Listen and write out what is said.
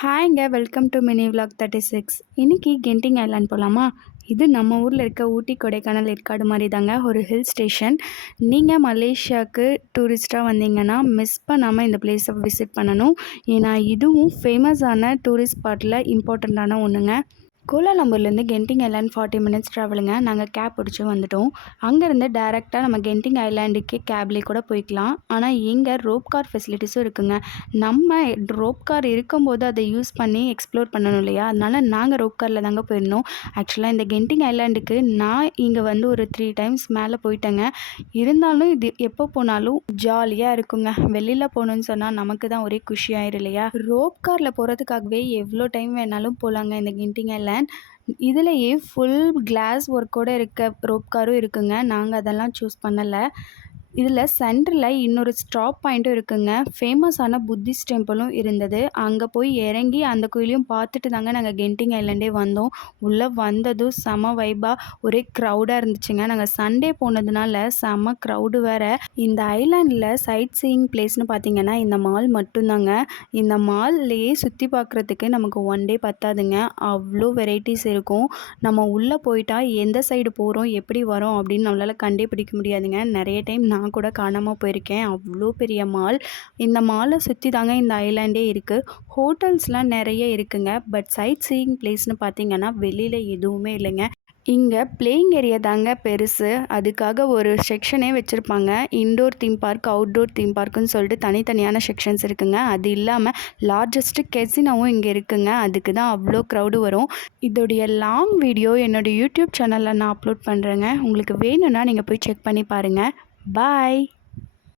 ஹாய்ங்க welcome to mini vlog 36. இன்றைக்கி Genting island போகலாமா? இது நம்ம ஊரில் இருக்க ஊட்டி கொடைக்கானல் ஏற்காடு மாதிரி தாங்க ஒரு ஹில் ஸ்டேஷன். நீங்கள் மலேசியாவுக்கு டூரிஸ்ட்டாக வந்தீங்கன்னா மிஸ் பண்ணாமல் இந்த பிளேஸை விசிட் பண்ணணும். ஏன்னா இதுவும் ஃபேமஸான டூரிஸ்ட் ஸ்பாட்டில் இம்பார்ட்டண்ட்டான ஒன்றுங்க. கோலாலம்பூர்லேருந்து கென்டிங் ஐலாண்ட் 40 மினிட்ஸ் ட்ராவலுங்க. நாங்கள் கேப் பிடிச்சி வந்துட்டோம். அங்கேருந்து டேரெக்டாக நம்ம கென்டிங் ஐலாண்டுக்கே கேப்லேயே கூட போய்க்கலாம். ஆனால் இங்கே ரோப் கார் ஃபெசிலிட்டிஸும் இருக்குங்க. நம்ம ரோப் கார் இருக்கும்போது அதை யூஸ் பண்ணி எக்ஸ்ப்ளோர் பண்ணணும் இல்லையா? அதனால நாங்கள் ரோப் காரில் தாங்க போயிருந்தோம். ஆக்சுவலாக இந்த கென்டிங் ஐலாண்டுக்கு நான் இங்கே வந்து ஒரு 3 டைம்ஸ் மேலே போயிட்டேங்க. இருந்தாலும் இது எப்போ போனாலும் ஜாலியாக இருக்குங்க. வெளியில் போகணுன்னு சொன்னால் நமக்கு தான் ஒரே குஷியாயிரும் இல்லையா? ரோப் காரில் போகிறதுக்காகவே எவ்வளோ டைம் வேணாலும் போகலாங்க இந்த கென்டிங் ஐலாண்ட். இதுலேயே ஃபுல் கிளாஸ் ஒர்க்கோடு இருக்க ரோப் காரும் இருக்குங்க. நாங்கள் அதெல்லாம் சூஸ் பண்ணலை. இதில் சென்டரில் இன்னொரு ஸ்டாப் பாயிண்ட்டும் இருக்குங்க. ஃபேமஸான புத்திஸ்ட் டெம்பிளும் இருந்தது. அங்கே போய் இறங்கி அந்த கோயிலையும் பார்த்துட்டு தாங்க நாங்கள் கென்டிங் ஐலாண்டே வந்தோம். உள்ளே வந்ததும் செம வைபாக ஒரே க்ரௌடாக இருந்துச்சுங்க. நாங்கள் சண்டே போனதுனால செம க்ரௌடு வேறு. இந்த ஐலாண்டில் சைட் சீயிங் பிளேஸ்னு பார்த்தீங்கன்னா இந்த மால் மட்டும்தாங்க. இந்த மால்லையே சுற்றி பார்க்குறதுக்கு நமக்கு 1 டே பத்தாதுங்க. அவ்வளோ வெரைட்டிஸ் இருக்கும். நம்ம உள்ளே போயிட்டா எந்த சைடு போகிறோம் எப்படி வரோம் அப்படின்னு நம்மளால் கண்டே பிடிக்க முடியாதுங்க. நிறைய டைம் நான் கூட காணாமல் போயிருக்கேன். அவ்வளோ பெரிய மால். இந்த மாலை சுற்றி தாங்க இந்த ஐலாண்டே இருக்குது. ஹோட்டல்ஸ்லாம் நிறைய இருக்குங்க. பட் சைட் சீயிங் பிளேஸ்னு பார்த்தீங்கன்னா வெளியில் எதுவுமே இல்லைங்க. இங்கே பிளேயிங் ஏரியா தாங்க பெருசு. அதுக்காக ஒரு செக்ஷனே வச்சுருப்பாங்க. Indoor theme park, outdoor theme பார்க்குன்னு சொல்லிட்டு தனித்தனியான செக்ஷன்ஸ் இருக்குங்க. அது இல்லாமல் லார்ஜஸ்ட்டு கெசினோவும் இங்கே இருக்குங்க. அதுக்கு தான் அவ்வளோ க்ரௌடு வரும். இதோடைய லாங் வீடியோ என்னோடய யூடியூப் சேனலில் நான் அப்லோட் பண்ணுறேங்க. உங்களுக்கு வேணும்னா நீங்கள் போய் செக் பண்ணி பாருங்கள். பாய்.